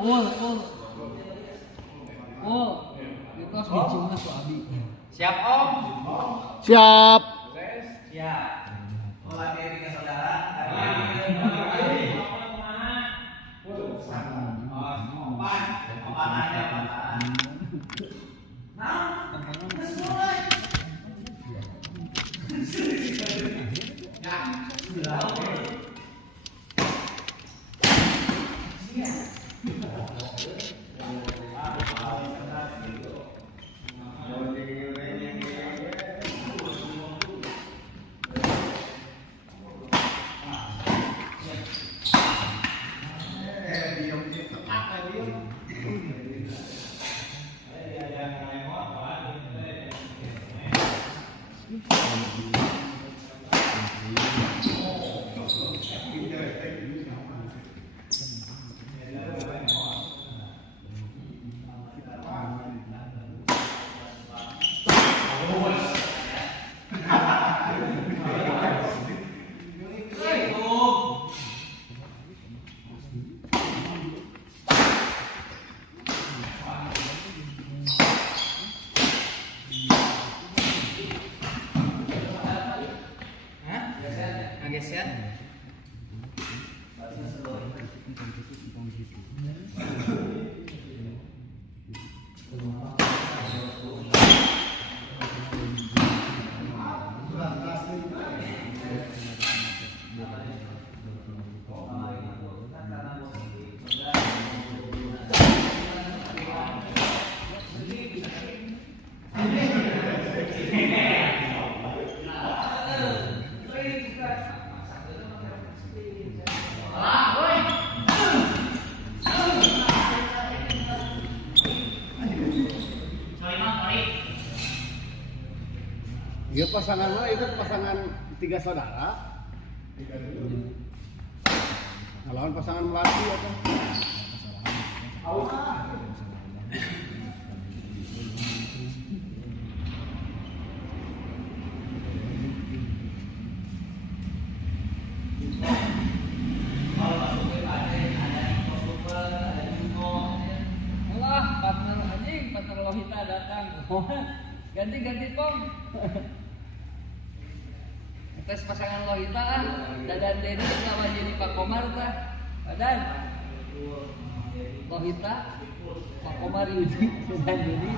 Itu harus diciumnya tuh Abi. Siap Om? Siap. Siap. Mulai dari tiga saudara. Geser. Dia pasangan lo itu pasangan tiga saudara. Nah, lawan pasangan melati apa? Partner Lohita datang. Ganti Pom. Tes pasangan Lohita Dadan Dedi lawan jadi Pak Komar tah. Dadan. Lohita Pak Komar Yudi Dadan Dedi.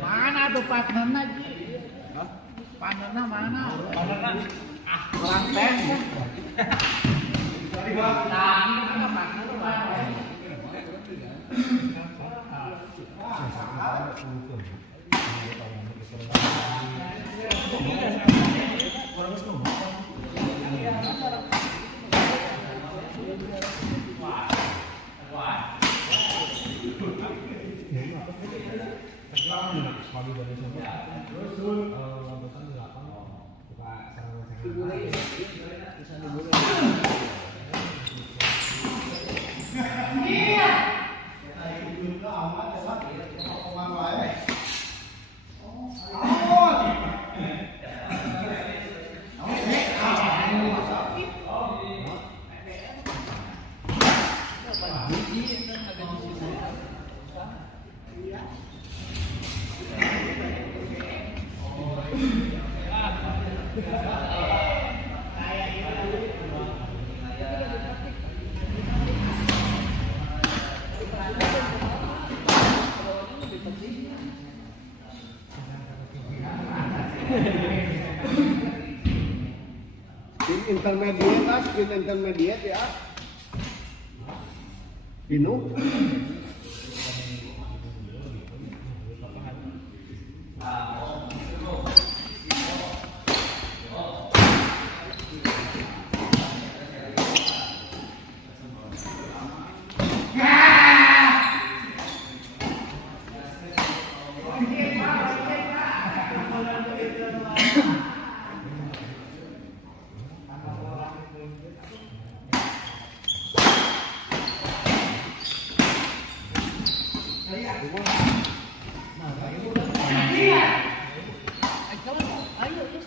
Mana tuh partnernya Ji? Partnernya mana? Partnernya Orang tes. Sorry Bang. Nah, ini kan partner Bisa Tim intermediate lah, skill intermediate ya. Pinu. Ayo, yes,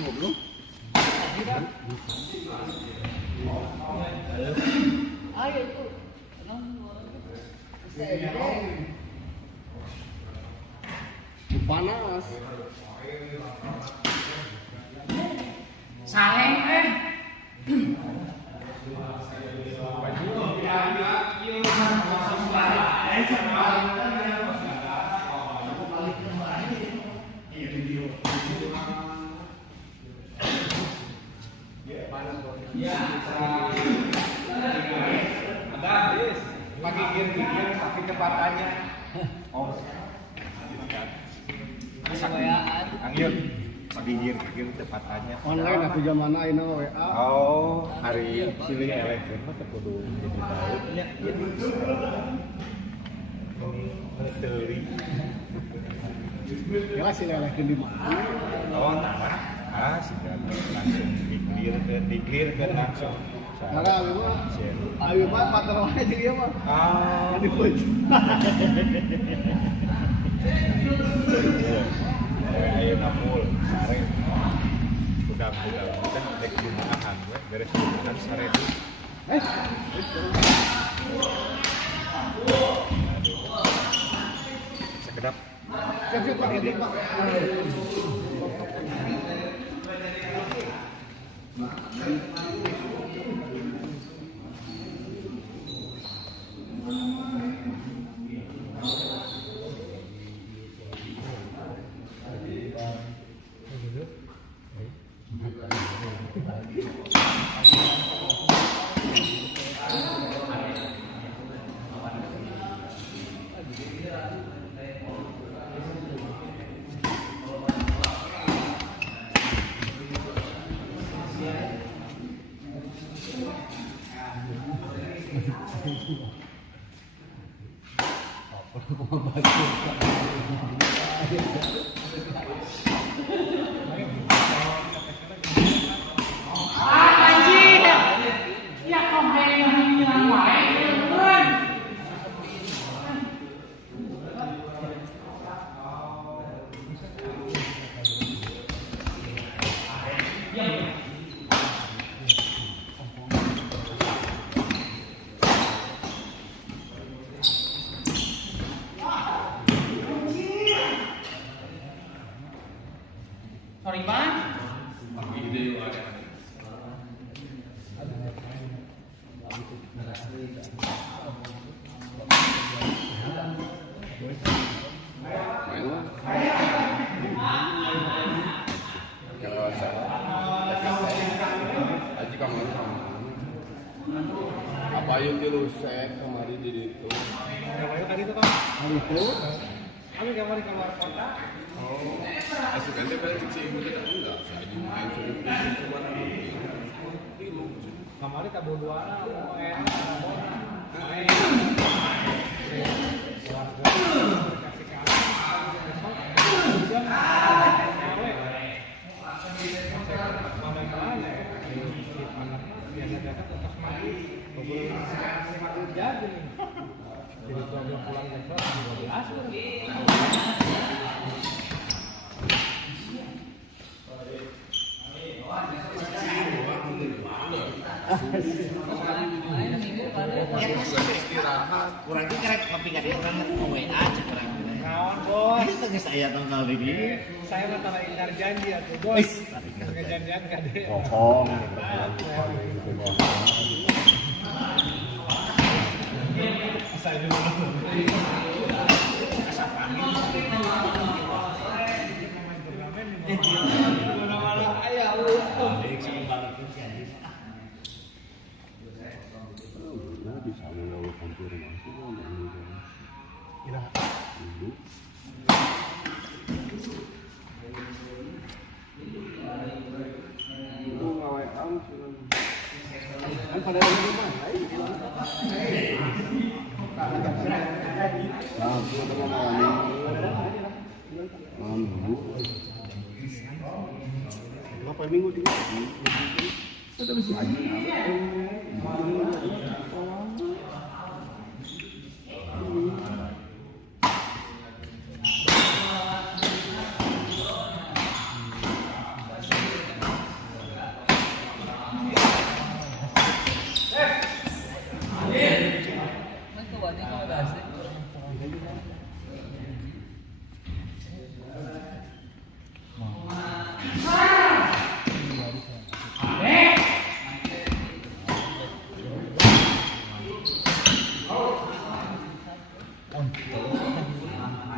Ngobrol. ayo tuh. Panas. Saleh pakai gear pakai kecepatannya. Oh. Kebayaan. Anggil pakai gear kecepatannya. Online aku zaman ayeuna WA. Oh, hari silih elektrik mah kudu jadi tahu nya jadi teori. Ya sih lelekin di mana? Oh, nah, sudah langsung di-clear kan langsung. Karena ayo mah patrol aja dia mah. Ah, Di baju. ayo napul sare. Udah kita dek gunakan we, beres gunakan sare itu. Sekedap. Siap Pak Edi Pak. Sorry Bang. Apa yuk di Lusek kemarin di itu. Namanya tadi tuh kan. Hari itu Kami kamar di kamar kota. oh, asukan dia balik cuci ibu kita enggak. Saya di main suruh cuma Kamar di kabuduana mau main. Biasa Jadi problem pulang besok 12. Istirahat. Kurang itu kerek kopi ka dia orang mau WA cek kurang. Naon bos? Itu geus aya tanggal ini. Saya mah tara ingkar janji atuh bos. Janjian ka dia. Bohong. Saya dulu. Bisa mengeluh konfirmasi Kira kan pada rumah. Berapa minggu di ada masih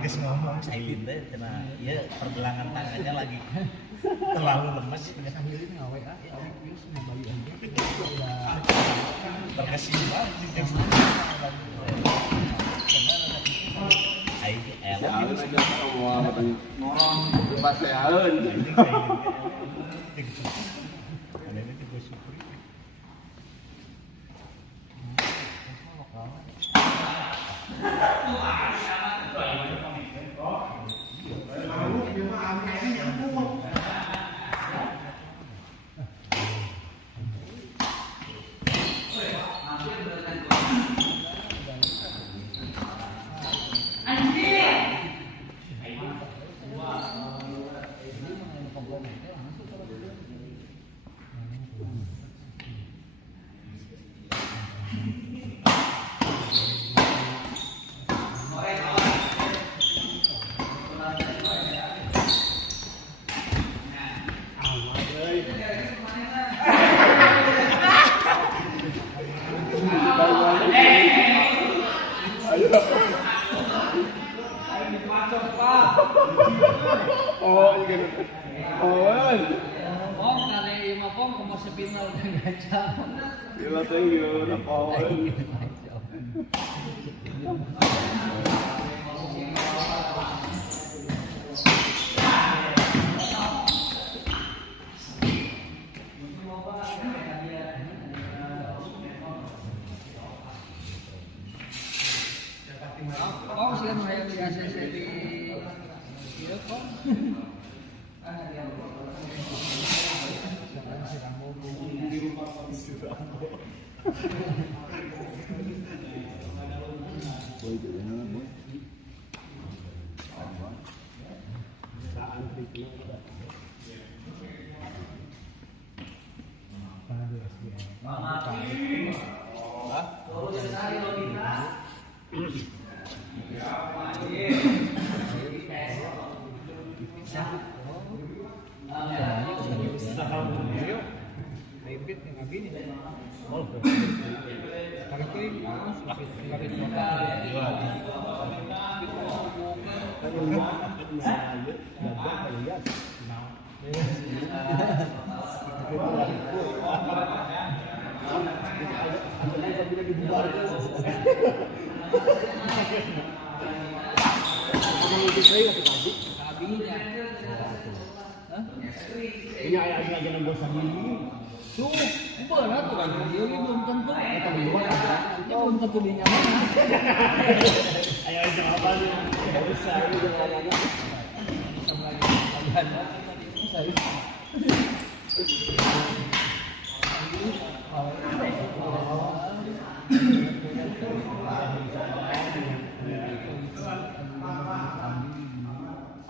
Guys ngomong silent deh karena ya pergelangan tangannya lagi terlalu lemes. sambil ini ngawe ya mau balik aja. Terkesima sih jam. Ayo elok Alun aja semua katanya ngorong pas saya alun. ada ini juga syukur. Oh, gitu. Oh, Pong kali mah pong ke masa final dengan jam. gila tuh, napawan. Pong sih kan hayang biasa di ieu pong. Ini ayah aja yang bosan ini. Tuh, berat tuh kan. Dia belum tentu. Dia belum tentu di nyaman. Ayo jangan apa nih. Enggak usah ini jangan.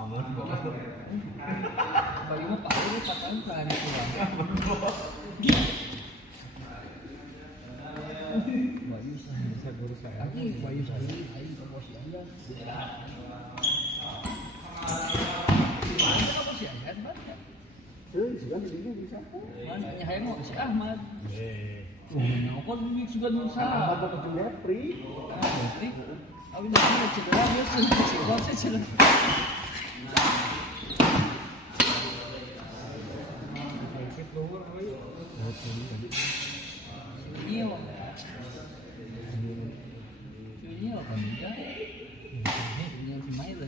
Amun Bayu mah paling ini pakai kan pulang. Bayu saya guru saya. Lagi Bayu sendiri aing ke bos anda. Mana bos anda mana? Sudah ini bisa. Mana nya hayang mau si Ahmad. eh Nyokot ini sudah nusa. Apa ke Jeffrey? Awin dah cedera dia si bos cedera. Sunil kan dia Sunil si Mail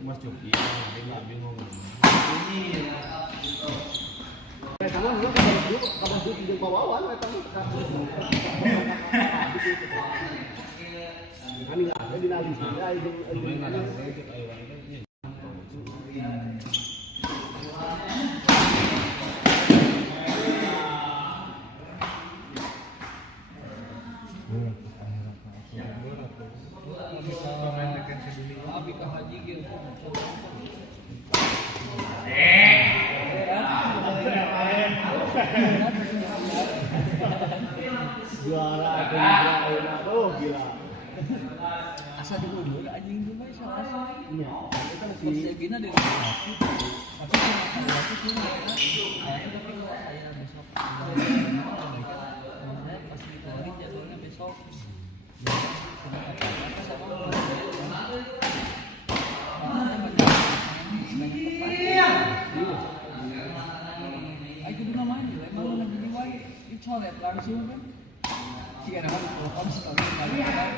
Mas Joki, dia nggak bingung. Karena dulu kalau dulu di bawawan mereka kami nggak ada di nalis Abi ka haji gitu. juara aduh gila Asa dulu anjing tuh mah salah. iya itu kan Si Segina dari aku. Tapi cuma aku sih ayah tapi kalau ayah besok maksudnya pasti keluarin jadwalnya besok. Cuma kata-kata sama aku dulu namanya, emang lagi di wae, itu coret langsung kan. Jika nama di telepon sekali kali kan.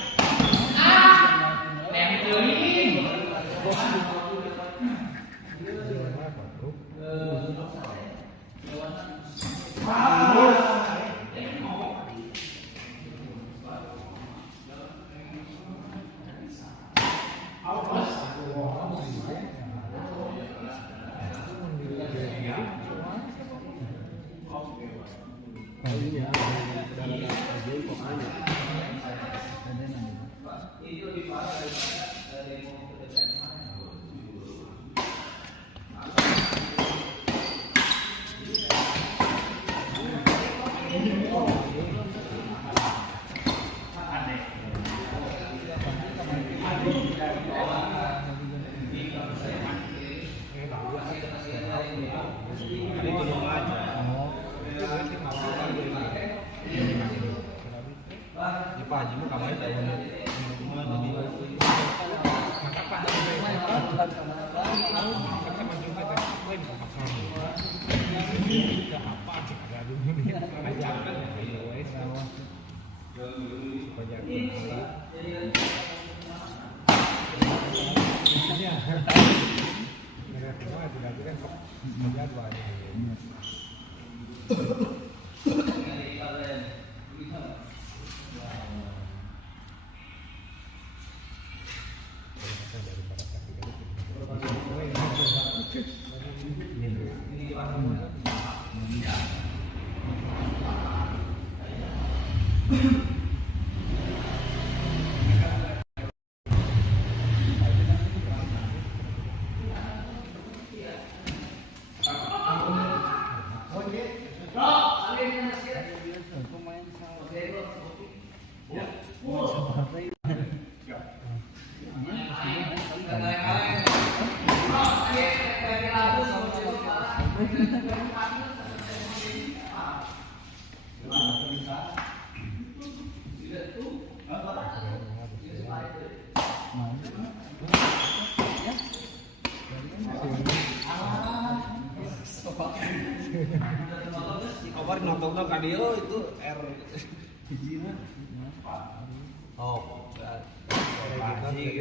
Stop! Contoh kadio itu R hijina. Oh, Haji.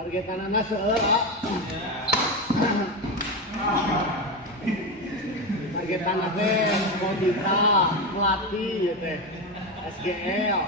Targetanana seueur targetana teh Modita Melati ya teh SGL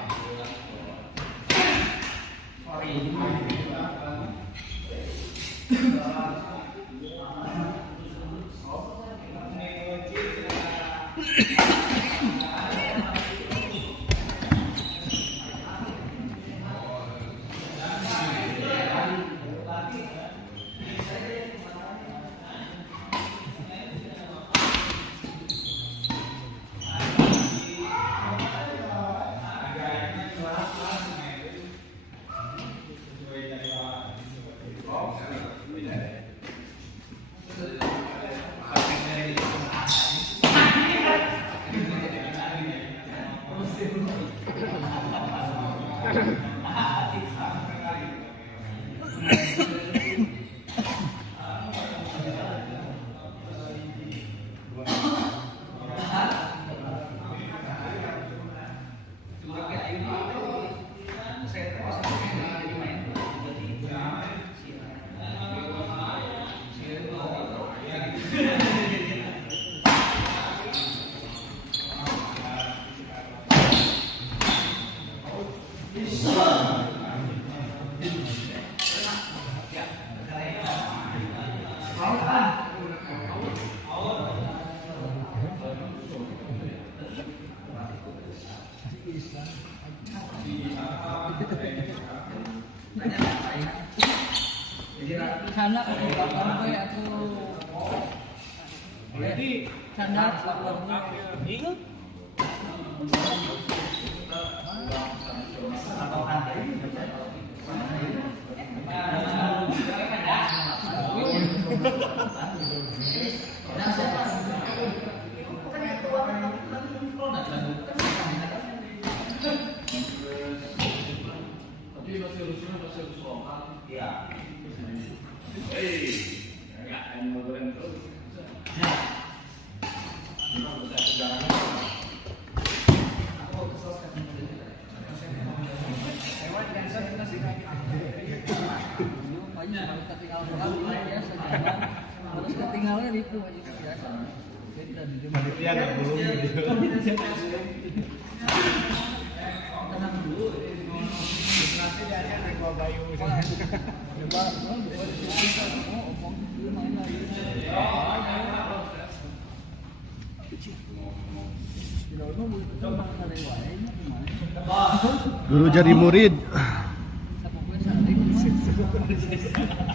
Canda lapor gue atau canda lapor gue. Ingat? Harus ketinggalan itu aja biasa. Panitia nggak belum gitu. Tenang dulu. nanti dia naik bawa bayu Coba buka di situ kan. Omong dulu main lagi. Dulu jadi murid. Siapa gue